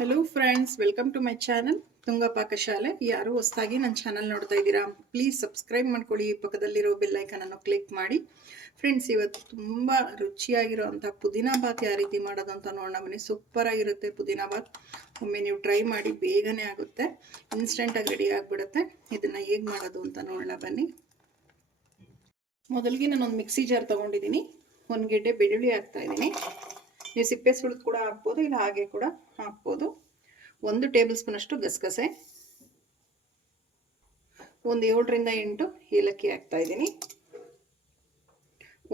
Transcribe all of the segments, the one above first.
Hello friends, welcome to my channel Tunga Pakashale. ಯಾರು ಹೊಸದಾಗಿ ನನ್ನ ಚಾನಲ್ ನೋಡ್ತಾ ಇದ್ದೀರಾ, ಪ್ಲೀಸ್ ಸಬ್ಸ್ಕ್ರೈಬ್ ಮಾಡ್ಕೊಳ್ಳಿ. ಪಕ್ಕದಲ್ಲಿರೋ ಬೆಲ್ ಐಕನ್ ಅನ್ನು ಕ್ಲಿಕ್ ಮಾಡಿ. ಫ್ರೆಂಡ್ಸ್, ಇವತ್ತು ತುಂಬ ರುಚಿಯಾಗಿರೋಂಥ ಪುದೀನಾ ಬಾತ್ ಯಾವ ರೀತಿ ಮಾಡೋದು ಅಂತ ನೋಡೋಣ ಬನ್ನಿ. ಸೂಪರ್ ಆಗಿರುತ್ತೆ ಪುದೀನಾ ಬಾತ್. ಒಮ್ಮೆ ನೀವು ಟ್ರೈ ಮಾಡಿ, ಬೇಗನೆ ಆಗುತ್ತೆ, ಇನ್ಸ್ಟೆಂಟಾಗಿ ರೆಡಿ ಆಗಿಬಿಡುತ್ತೆ. ಇದನ್ನು ಹೇಗೆ ಮಾಡೋದು ಅಂತ ನೋಡೋಣ ಬನ್ನಿ. ಮೊದಲಿಗೆ ನಾನೊಂದು ಮಿಕ್ಸಿ ಜಾರ್ ತೊಗೊಂಡಿದ್ದೀನಿ. ಒಂದು ಗೆಡ್ಡೆ ಬೆಳ್ಳುಳ್ಳಿ ಹಾಕ್ತಾ ಇದ್ದೀನಿ. ನೀವು ಸಿಪ್ಪೆ ಸುಳಿದು ಕೂಡ ಹಾಕ್ಬೋದು, ಇಲ್ಲ ಹಾಗೆ ಕೂಡ ಹಾಕ್ಬೋದು. 1 ಟೇಬಲ್ ಸ್ಪೂನ್ ಅಷ್ಟು ಗಸಗಸೆ, ಒಂದು 7 ರಿಂದ 8 ಏಲಕ್ಕಿ ಹಾಕ್ತಾ ಇದ್ದೀನಿ.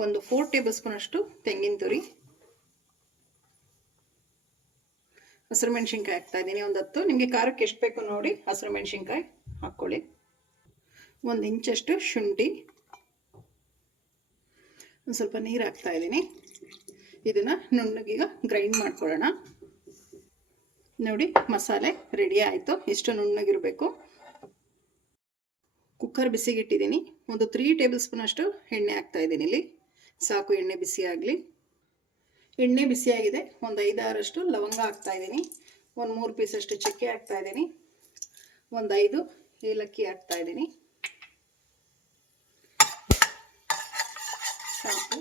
ಒಂದು 4 ಟೇಬಲ್ ಸ್ಪೂನ್ ಅಷ್ಟು ತೆಂಗಿನ ತುರಿ, ಹಸಿರು ಮೆಣಸಿನ್ಕಾಯಿ ಹಾಕ್ತಾ ಇದ್ದೀನಿ. ಒಂದು 10. ನಿಮಗೆ ಖಾರಕ್ಕೆ ಎಷ್ಟು ಬೇಕು ನೋಡಿ ಹಸಿರು ಮೆಣಸಿನ್ಕಾಯಿ ಹಾಕ್ಕೊಳ್ಳಿ. 1 ಇಂಚಷ್ಟು ಶುಂಠಿ, ಒಂದು ಸ್ವಲ್ಪ ನೀರು ಹಾಕ್ತಾ ಇದ್ದೀನಿ. ಇದನ್ನು ನುಣ್ಣಗೀಗ ಗ್ರೈಂಡ್ ಮಾಡ್ಕೊಳ್ಳೋಣ. ನೋಡಿ, ಮಸಾಲೆ ರೆಡಿ ಆಯಿತು. ಇಷ್ಟು ನುಣ್ಣಗಿರಬೇಕು. ಕುಕ್ಕರ್ ಬಿಸಿಗಿಟ್ಟಿದ್ದೀನಿ. ಒಂದು 3 ಟೇಬಲ್ ಸ್ಪೂನ್ ಅಷ್ಟು ಎಣ್ಣೆ ಹಾಕ್ತಾ ಇದ್ದೀನಿ. ಇಲ್ಲಿ ಸಾಕು, ಎಣ್ಣೆ ಬಿಸಿ ಆಗಲಿ. ಎಣ್ಣೆ ಬಿಸಿಯಾಗಿದೆ. ಒಂದು 5-6 ಲವಂಗ ಹಾಕ್ತಾ ಇದ್ದೀನಿ. ಒಂದು 3 ಪೀಸ್ ಅಷ್ಟು ಚಕ್ಕೆ ಹಾಕ್ತಾ ಇದ್ದೀನಿ. ಒಂದು 5 ಏಲಕ್ಕಿ ಹಾಕ್ತಾ ಇದ್ದೀನಿ. ಸಾಕು.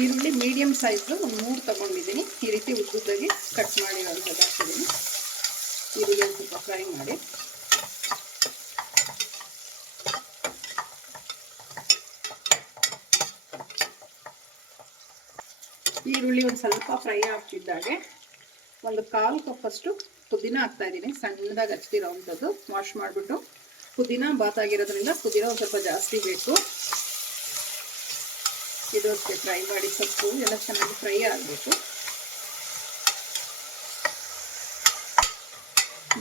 ಈರುಳ್ಳಿ ಮೀಡಿಯಮ್ ಸೈಜು ಒಂದು 3 ತಗೊಂಡಿದ್ದೀನಿ. ಈ ರೀತಿ ಉದ್ದುದ್ದಾಗಿ ಕಟ್ ಮಾಡಿರೋಂಥದ್ದು ಹಾಕ್ತಿದ್ದೀನಿ. ಈರುಳ್ಳಿ ಸ್ವಲ್ಪ ಫ್ರೈ ಮಾಡಿ. ಈರುಳ್ಳಿ ಒಂದು ಸ್ವಲ್ಪ ಫ್ರೈ ಆಗ್ತಿದ್ದಾಗೆ ಒಂದು 1/4 ಕಪ್ಪಷ್ಟು ಪುದೀನ ಹಾಕ್ತಾ ಇದ್ದೀನಿ. ಸಣ್ಣದಾಗಿ ಹಚ್ತಿರೋವಂಥದ್ದು. ವಾಶ್ ಮಾಡಿಬಿಟ್ಟು, ಪುದೀನ ಬಾತ್ ಆಗಿರೋದ್ರಿಂದ ಪುದೀನ ಒಂದು ಸ್ವಲ್ಪ ಜಾಸ್ತಿ ಬೇಕು. ಇದು ಅಷ್ಟೇ ಫ್ರೈ ಮಾಡಿ. ಸೊಪ್ಪು ಎಲ್ಲ ಚೆನ್ನಾಗಿ ಫ್ರೈ ಆಗಬೇಕು.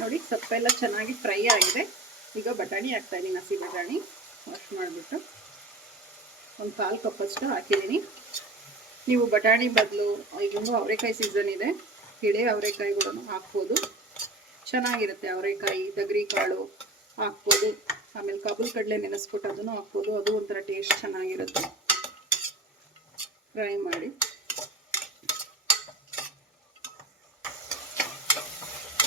ನೋಡಿ, ಸೊಪ್ಪೆಲ್ಲ ಚೆನ್ನಾಗಿ ಫ್ರೈ ಆಗಿದೆ. ಈಗ ಬಟಾಣಿ ಹಾಕ್ತಾ ಇದ್ದೀನಿ. ಹಸಿ ಬಟಾಣಿ ವಾಶ್ ಮಾಡಿಬಿಟ್ಟು ಒಂದು 1/4 ಕಪ್ಪಷ್ಟು ಹಾಕಿದ್ದೀನಿ. ನೀವು ಬಟಾಣಿ ಬದಲು ಈಗೊಂದು ಅವರೆಕಾಯಿ ಸೀಸನ್ ಇದೆ, ಎಳೆ ಅವರೆಕಾಯಿ ಕೂಡ ಹಾಕ್ಬೋದು. ಚೆನ್ನಾಗಿರುತ್ತೆ. ಅವರೆಕಾಯಿ, ತೊಗರಿ ಕಾಳು ಹಾಕ್ಬೋದು. ಆಮೇಲೆ ಕಾಬೂಲ್ ಕಡಲೆ ನೆನೆಸ್ಬಿಟ್ಟು ಅದನ್ನು ಹಾಕ್ಬೋದು. ಅದು ಒಂಥರ ಟೇಸ್ಟ್ ಚೆನ್ನಾಗಿರುತ್ತೆ. ಫ್ರೈ ಮಾಡಿ.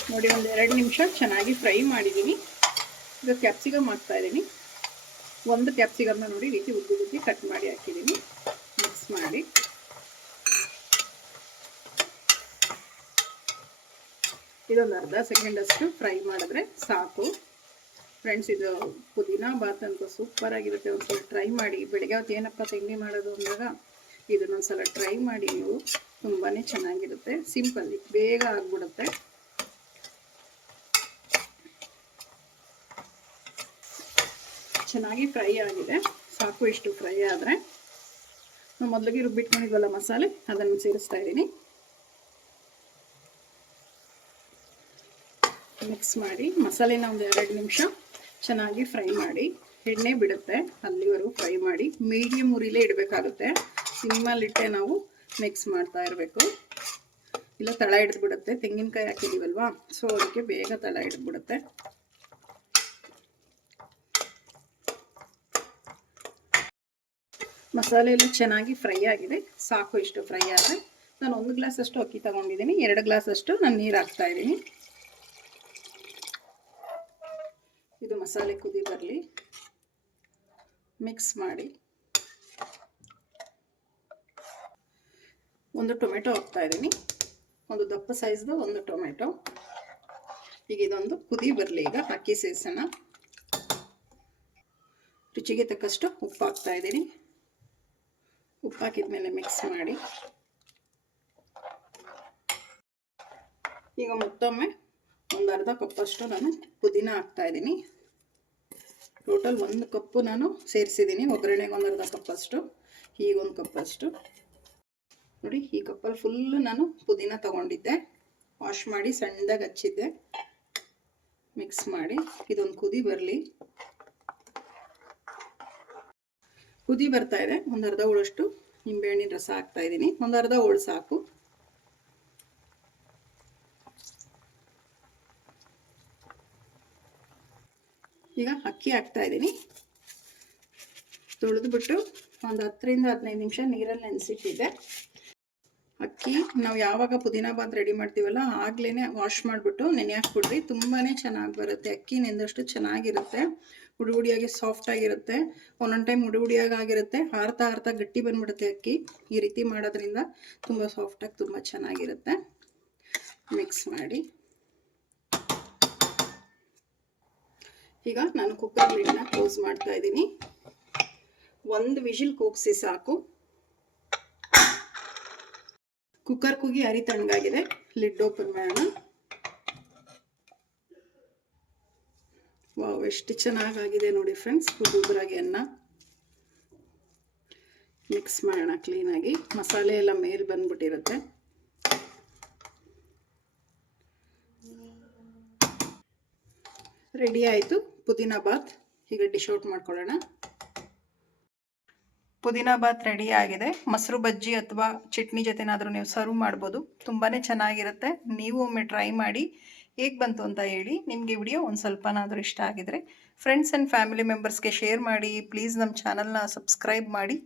ನೋಡಿ, ಒಂದು 2 ನಿಮಿಷ ಚೆನ್ನಾಗಿ ಫ್ರೈ ಮಾಡಿದ್ದೀನಿ. ಈಗ ಕ್ಯಾಪ್ಸಿಕಮ್ ಹಾಕ್ತಾ ಇದ್ದೀನಿ. ಒಂದು ಕ್ಯಾಪ್ಸಿಕಮ್ನ ನೋಡಿ ರೀತಿ ಉದ್ದಿ ಕಟ್ ಮಾಡಿ ಹಾಕಿದ್ದೀನಿ. ಮಿಕ್ಸ್ ಮಾಡಿ. ಇದೊಂದು ಅರ್ಧ ಸೆಕೆಂಡ್ ಅಷ್ಟು ಫ್ರೈ ಮಾಡಿದ್ರೆ ಸಾಕು. ಫ್ರೆಂಡ್ಸ್, ಇದು ಪುದೀನಾ ಬಾತ್ ಅಂತ ಸೂಪರ್ ಆಗಿರುತ್ತೆ. ಒಂದ್ಸಲ ಟ್ರೈ ಮಾಡಿ. ಬೆಳಗ್ಗೆ ಹೊತ್ತು ಏನಪ್ಪ ತಿಂಡಿ ಮಾಡೋದು ಅಂದಾಗ ಇದನ್ನೊಂದ್ಸಲ ಟ್ರೈ ಮಾಡಿ. ನೀವು ತುಂಬಾ ಚೆನ್ನಾಗಿರುತ್ತೆ. ಸಿಂಪಲ್ಲಿ ಬೇಗ ಆಗ್ಬಿಡುತ್ತೆ. ಚೆನ್ನಾಗಿ ಫ್ರೈ ಆಗಿದೆ. ಸಾಕು. ಇಷ್ಟು ಫ್ರೈ ಆದರೆ ನಾವು ಮೊದಲಿಗೆ ರುಬ್ಬಿಟ್ಕೊಂಡಿದ್ವಲ್ಲ ಮಸಾಲೆ, ಅದನ್ನು ಸೇರಿಸ್ತಾ ಇದ್ದೀನಿ. ಮಿಕ್ಸ್ ಮಾಡಿ. ಮಸಾಲೆನ ಒಂದು 2 ನಿಮಿಷ ಚೆನ್ನಾಗಿ ಫ್ರೈ ಮಾಡಿ. ಎಣ್ಣೆ ಬಿಡುತ್ತೆ ಅಲ್ಲಿವರೆಗೂ ಫ್ರೈ ಮಾಡಿ. ಮೀಡಿಯಮ್ ಉರಿಲೇ ಇಡಬೇಕಾಗುತ್ತೆ. ಸಿಮ್ಮಲ್ಲಿಟ್ಟೆ ನಾವು ಮಿಕ್ಸ್ ಮಾಡ್ತಾ ಇರಬೇಕು, ಇಲ್ಲ ತಳ ಹಿಡಿದ್ಬಿಡುತ್ತೆ. ತೆಂಗಿನಕಾಯಿ ಹಾಕಿದ್ದೀವಲ್ವಾ, ಸೊ ಅದಕ್ಕೆ ಬೇಗ ತಳ ಹಿಡಿದ್ಬಿಡುತ್ತೆ. ಮಸಾಲೆ ಎಲ್ಲ ಚೆನ್ನಾಗಿ ಫ್ರೈ ಆಗಿದೆ. ಸಾಕು. ಇಷ್ಟು ಫ್ರೈ ಆದರೆ ನಾನು 1 ಗ್ಲಾಸ್ ಅಷ್ಟು ಅಕ್ಕಿ ತಗೊಂಡಿದ್ದೀನಿ. 2 ಗ್ಲಾಸ್ ಅಷ್ಟು ನಾನು ನೀರು ಹಾಕ್ತಾ ಇದ್ದೀನಿ. ಇದು ಮಸಾಲೆ ಕುದಿ ಬರಲಿ. ಮಿಕ್ಸ್ ಮಾಡಿ. ಒಂದು ಟೊಮೆಟೊ ಹಾಕ್ತಾ ಇದ್ದೀನಿ. ಒಂದು ದಪ್ಪ ಸೈಜ್ದು ಒಂದು ಟೊಮೆಟೊ. ಈಗ ಇದೊಂದು ಕುದಿ ಬರಲಿ. ಈಗ ಅಕ್ಕಿ ಸೇರಿಸೋಣ. ರುಚಿಗೆ ತಕ್ಕಷ್ಟು ಉಪ್ಪು ಹಾಕ್ತಾ ಇದ್ದೀನಿ. ಉಪ್ಪು ಹಾಕಿದ್ಮೇಲೆ ಮಿಕ್ಸ್ ಮಾಡಿ. ಈಗ ಮತ್ತೊಮ್ಮೆ ಒಂದು ಅರ್ಧ ಕಪ್ಪಷ್ಟು ನಾನು ಪುದೀನ ಹಾಕ್ತಾ ಇದ್ದೀನಿ. ಟೋಟಲ್ 1 ಕಪ್ಪು ನಾನು ಸೇರಿಸಿದ್ದೀನಿ. ಒಗ್ಗರಣೆಗೆ ಒಂದು ಅರ್ಧ ಕಪ್ಪಷ್ಟು, ಈಗ 1 ಕಪ್ಪಷ್ಟು. ನೋಡಿ, ಈ ಕಪ್ಪಲ್ಲಿ ಫುಲ್ಲು ನಾನು ಪುದೀನ ತಗೊಂಡಿದ್ದೆ. ವಾಶ್ ಮಾಡಿ ಸಣ್ಣದಾಗಿ ಹಚ್ಚಿದ್ದೆ. ಮಿಕ್ಸ್ ಮಾಡಿ. ಇದೊಂದು ಕುದಿ ಬರಲಿ. ಕುದಿ ಬರ್ತಾ ಇದೆ. ಒಂದು ಅರ್ಧ ಹೋಳಷ್ಟು ನಿಂಬೆಹಣ್ಣಿನ ರಸ ಹಾಕ್ತಾ ಇದ್ದೀನಿ. ಒಂದು ಅರ್ಧ ಹೋಳು ಸಾಕು. ಈಗ ಅಕ್ಕಿ ಹಾಕ್ತಾ ಇದ್ದೀನಿ. ತೊಳೆದ್ಬಿಟ್ಟು ಒಂದು 10 ರಿಂದ 15 ನಿಮಿಷ ನೀರಲ್ಲಿ ನೆನೆಸಿಟ್ಟಿದ್ದೆ. ಅಕ್ಕಿ ನಾವು ಯಾವಾಗ ಪುದೀನ ಬಾತ್ ರೆಡಿ ಮಾಡ್ತೀವಲ್ಲ ಆಗ್ಲೇ ವಾಶ್ ಮಾಡಿಬಿಟ್ಟು ನೆನೆ ಹಾಕ್ಬಿಡ್ರಿ. ತುಂಬಾ ಚೆನ್ನಾಗಿ ಬರುತ್ತೆ. ಅಕ್ಕಿ ನೆಂದಷ್ಟು ಚೆನ್ನಾಗಿರುತ್ತೆ, ಹುಡಿಯಾಗಿ ಸಾಫ್ಟಾಗಿರುತ್ತೆ. ಒಂದೊಂದು ಟೈಮ್ ಹುಡಿಯಾಗಿರುತ್ತೆ, ಆರ್ತಾ ಗಟ್ಟಿ ಬಂದ್ಬಿಡುತ್ತೆ ಅಕ್ಕಿ. ಈ ರೀತಿ ಮಾಡೋದ್ರಿಂದ ತುಂಬ ಸಾಫ್ಟಾಗಿ ತುಂಬ ಚೆನ್ನಾಗಿರುತ್ತೆ. ಮಿಕ್ಸ್ ಮಾಡಿ. ಈಗ ನಾನು ಕುಕ್ಕರ್ ಲಿಡ್ನ ಕ್ಲೋಸ್ ಮಾಡ್ತಾ ಇದ್ದೀನಿ. 1 ವಿಷಿಲ್ ಕೂಗಿಸಿ ಸಾಕು. ಕುಕ್ಕರ್ ಕೂಗಿ ಅರಿ ತಣ್ಣಗಾಗಿದೆ. ಲಿಡ್ ಓಪನ್ ಮಾಡೋಣ. ವಾವ್, ಎಷ್ಟು ಚೆನ್ನಾಗಾಗಿದೆ ನೋಡಿ ಫ್ರೆಂಡ್ಸ್. ಉದುರಾಗಿ ಅನ್ನ ಮಿಕ್ಸ್ ಮಾಡೋಣ ಕ್ಲೀನಾಗಿ. ಮಸಾಲೆ ಎಲ್ಲ ಮೇಲೆ ಬಂದ್ಬಿಟ್ಟಿರುತ್ತೆ. ರೆಡಿ ಆಯಿತು ಪುದೀನ ಬಾತ್. ಈಗ ಡಿಶ್ ಔಟ್ ಮಾಡ್ಕೊಳ್ಳೋಣ. ಪುದೀನ ಬಾತ್ ರೆಡಿ ಆಗಿದೆ. ಮೊಸರು ಬಜ್ಜಿ ಅಥವಾ ಚಟ್ನಿ ಜೊತೆನಾದರೂ ನೀವು ಸರ್ವ್ ಮಾಡ್ಬೋದು. ತುಂಬಾ ಚೆನ್ನಾಗಿರುತ್ತೆ. ನೀವು ಒಮ್ಮೆ ಟ್ರೈ ಮಾಡಿ ಹೇಗೆ ಬಂತು ಅಂತ ಹೇಳಿ. ನಿಮಗೆ ವಿಡಿಯೋ ಒಂದು ಸ್ವಲ್ಪನಾದರೂ ಇಷ್ಟ ಆಗಿದರೆ ಫ್ರೆಂಡ್ಸ್ ಆ್ಯಂಡ್ ಫ್ಯಾಮಿಲಿ ಮೆಂಬರ್ಸ್ಗೆ ಶೇರ್ ಮಾಡಿ. ಪ್ಲೀಸ್ ನಮ್ಮ ಚಾನಲ್ನ ಸಬ್ಸ್ಕ್ರೈಬ್ ಮಾಡಿ,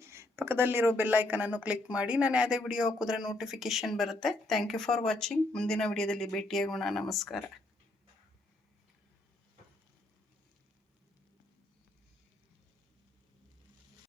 ಪಕ್ಕದಲ್ಲಿರೋ ಬೆಲ್ ಐಕನನ್ನು ಕ್ಲಿಕ್ ಮಾಡಿ. ನಾನು ಯಾವುದೇ ವಿಡಿಯೋ ಹಾಕಿದ್ರೆ ನೋಟಿಫಿಕೇಷನ್ ಬರುತ್ತೆ. Thank you for watching. ಮುಂದಿನ ವಿಡಿಯೋದಲ್ಲಿ ಭೇಟಿಯಾಗೋಣ. ನಮಸ್ಕಾರ.